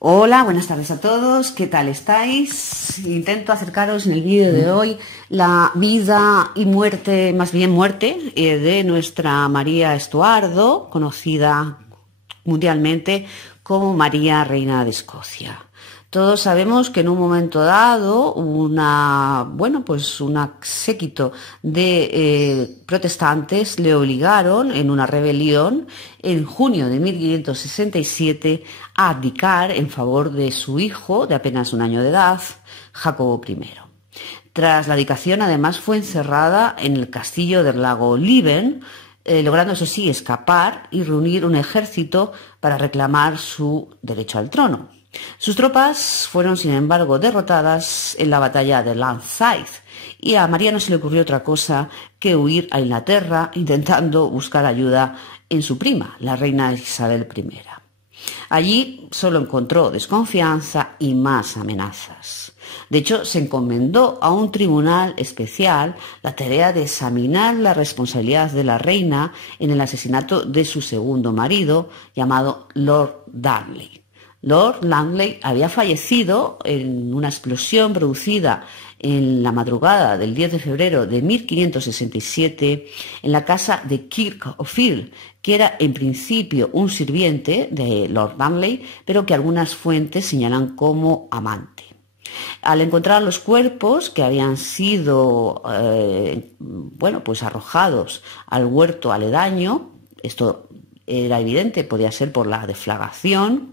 Hola, buenas tardes a todos, ¿qué tal estáis? Intento acercaros en el vídeo de hoy la vida y muerte, más bien muerte, de nuestra María Estuardo, conocida mundialmente como María Reina de Escocia. Todos sabemos que en un momento dado un séquito de protestantes le obligaron en una rebelión en junio de 1567 a abdicar en favor de su hijo de apenas un año de edad, Jacobo I. Tras la abdicación, además, fue encerrada en el castillo del lago Leven, logrando, eso sí, escapar y reunir un ejército para reclamar su derecho al trono. Sus tropas fueron, sin embargo, derrotadas en la batalla de Lanside y a María no se le ocurrió otra cosa que huir a Inglaterra intentando buscar ayuda en su prima, la reina Isabel I. Allí solo encontró desconfianza y más amenazas. De hecho, se encomendó a un tribunal especial la tarea de examinar la responsabilidad de la reina en el asesinato de su segundo marido, llamado Lord Darnley. Lord Darnley había fallecido en una explosión producida en la madrugada del 10 de febrero de 1567 en la casa de Kirk O'Field, que era en principio un sirviente de Lord Darnley, pero que algunas fuentes señalan como amante. Al encontrar los cuerpos que habían sido arrojados al huerto aledaño, esto era evidente, podía ser por la deflagración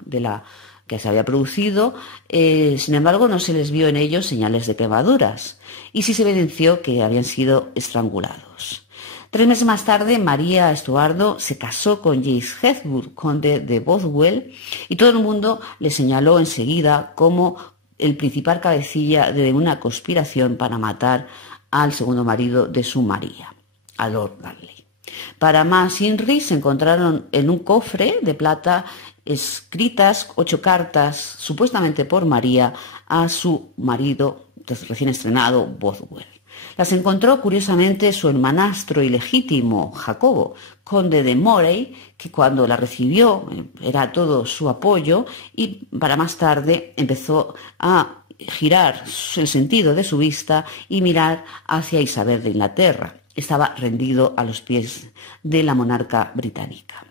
que se había producido, sin embargo no se les vio en ellos señales de quemaduras y sí se evidenció que habían sido estrangulados. 3 meses más tarde, María Estuardo se casó con James Hepburn, conde de Bothwell, y todo el mundo le señaló enseguida como el principal cabecilla de una conspiración para matar al segundo marido de su María, a Lord Darnley. Para más inri, se encontraron en un cofre de plata escritas 8 cartas, supuestamente por María, a su marido recién estrenado, Bothwell. Las encontró, curiosamente, su hermanastro ilegítimo, Jacobo, conde de Moray, que cuando la recibió era todo su apoyo y para más tarde empezó a girar el sentido de su vista y mirar hacia Isabel de Inglaterra. Estaba rendido a los pies de la monarca británica.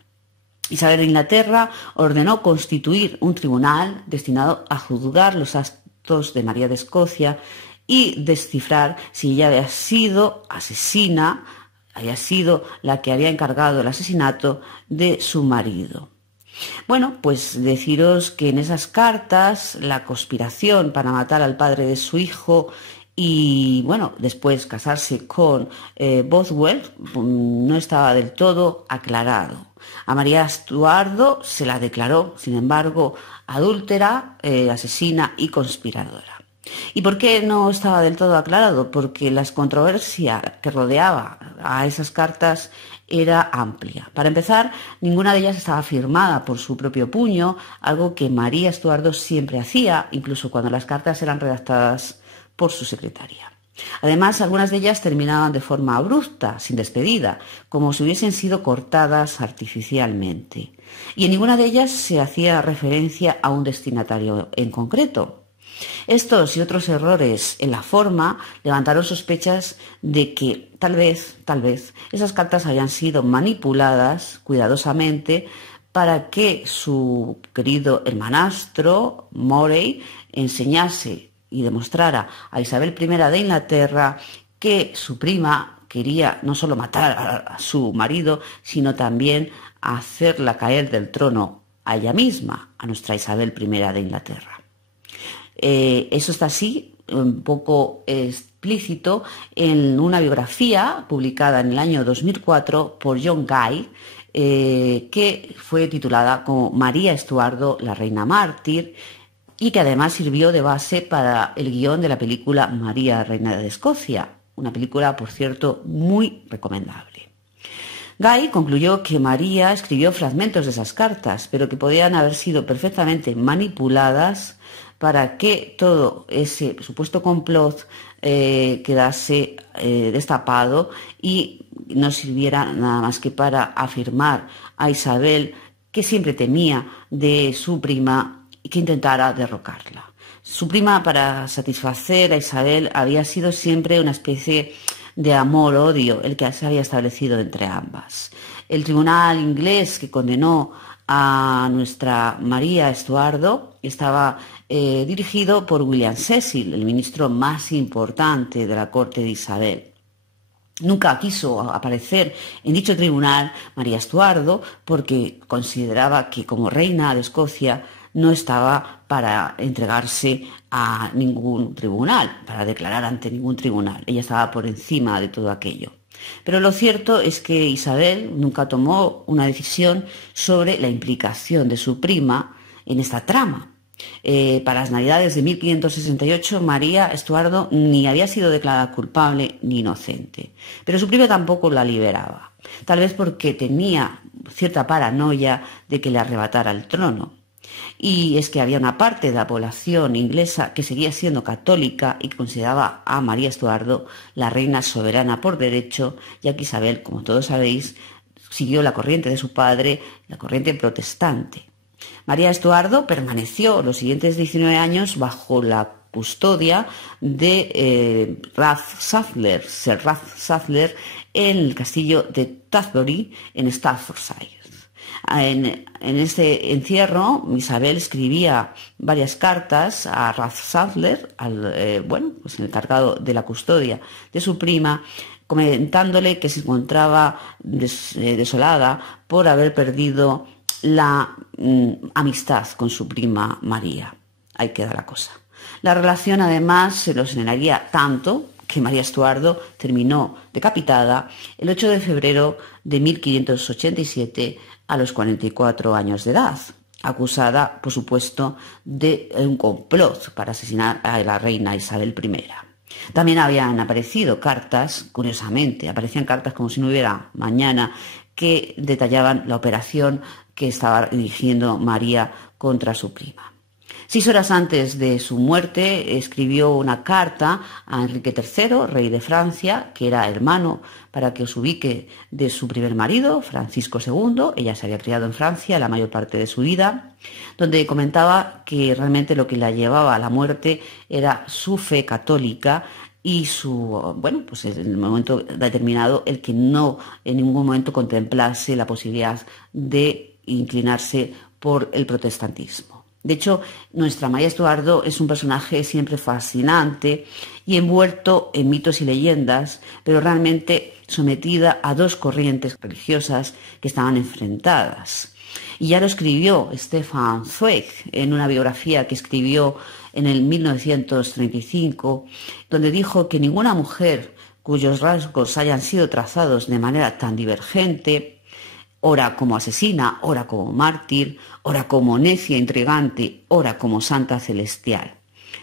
Isabel de Inglaterra ordenó constituir un tribunal destinado a juzgar los actos de María de Escocia y descifrar si ella había sido asesina, había sido la que había encargado el asesinato de su marido. Bueno, pues deciros que en esas cartas la conspiración para matar al padre de su hijo y, después casarse con Bothwell no estaba del todo aclarado. A María Estuardo se la declaró, sin embargo, adúltera, asesina y conspiradora. ¿Y por qué no estaba del todo aclarado? Porque la controversia que rodeaba a esas cartas era amplia. Para empezar, ninguna de ellas estaba firmada por su propio puño, algo que María Estuardo siempre hacía, incluso cuando las cartas eran redactadas por su secretaria. Además, algunas de ellas terminaban de forma abrupta, sin despedida, como si hubiesen sido cortadas artificialmente. Y en ninguna de ellas se hacía referencia a un destinatario en concreto. Estos y otros errores en la forma levantaron sospechas de que tal vez, esas cartas habían sido manipuladas cuidadosamente para que su querido hermanastro, Moray, enseñase y demostrara a Isabel I de Inglaterra que su prima quería no solo matar a su marido, sino también hacerla caer del trono a ella misma, a nuestra Isabel I de Inglaterra. Eso está así, un poco explícito, en una biografía publicada en el año 2004 por John Guy, que fue titulada como María Estuardo, la reina mártir, y que además sirvió de base para el guión de la película María Reina de Escocia, una película, por cierto, muy recomendable. Guy concluyó que María escribió fragmentos de esas cartas, pero que podían haber sido perfectamente manipuladas para que todo ese supuesto complot quedase destapado y no sirviera nada más que para afirmar a Isabel, que siempre temía de su prima, y que intentara derrocarla. Su prima, para satisfacer a Isabel, había sido siempre una especie de amor-odio el que se había establecido entre ambas. El tribunal inglés que condenó a nuestra María Estuardo estaba dirigido por William Cecil, el ministro más importante de la corte de Isabel. Nunca quiso aparecer en dicho tribunal María Estuardo porque consideraba que como reina de Escocia no estaba para entregarse a ningún tribunal, para declarar ante ningún tribunal. Ella estaba por encima de todo aquello. Pero lo cierto es que Isabel nunca tomó una decisión sobre la implicación de su prima en esta trama. Para las Navidades de 1568, María Estuardo ni había sido declarada culpable ni inocente, pero su prima tampoco la liberaba, tal vez porque tenía cierta paranoia de que le arrebatara el trono. Y es que había una parte de la población inglesa que seguía siendo católica y que consideraba a María Estuardo la reina soberana por derecho, ya que Isabel, como todos sabéis, siguió la corriente de su padre, la corriente protestante. María Estuardo permaneció los siguientes 19 años bajo la custodia de Sir Ralph Sadler en el castillo de Tutbury, en Staffordshire. En este encierro, Isabel escribía varias cartas a Ralph Sadler, el encargado de la custodia de su prima, comentándole que se encontraba desolada por haber perdido la amistad con su prima María. Ahí queda la cosa. La relación además se los enredaría tanto que María Estuardo terminó decapitada el 8 de febrero de 1587 a los 44 años de edad, acusada, por supuesto, de un complot para asesinar a la reina Isabel I. También habían aparecido cartas, curiosamente, aparecían cartas como si no hubiera mañana, que detallaban la operación que estaba dirigiendo María contra su prima. 6 horas antes de su muerte escribió una carta a Enrique III, rey de Francia, que era hermano, para que os ubique, de su primer marido, Francisco II. Ella se había criado en Francia la mayor parte de su vida, donde comentaba que realmente lo que la llevaba a la muerte era su fe católica y en el momento determinado, el que no en ningún momento contemplase la posibilidad de inclinarse por el protestantismo. De hecho, nuestra María Estuardo es un personaje siempre fascinante y envuelto en mitos y leyendas, pero realmente sometida a dos corrientes religiosas que estaban enfrentadas. Y ya lo escribió Stefan Zweig en una biografía que escribió en el 1935, donde dijo que ninguna mujer cuyos rasgos hayan sido trazados de manera tan divergente, ora como asesina, ora como mártir, ora como necia intrigante, ora como santa celestial.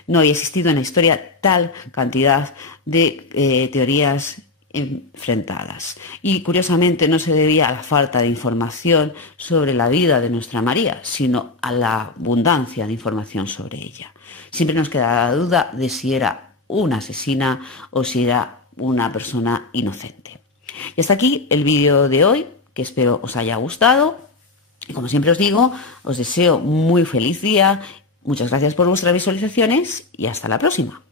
No había existido en la historia tal cantidad de teorías enfrentadas. Y curiosamente no se debía a la falta de información sobre la vida de nuestra María, sino a la abundancia de información sobre ella. Siempre nos queda la duda de si era una asesina o si era una persona inocente. Y hasta aquí el vídeo de hoy, que espero os haya gustado. Y como siempre os digo, os deseo muy feliz día. Muchas gracias por vuestras visualizaciones y hasta la próxima.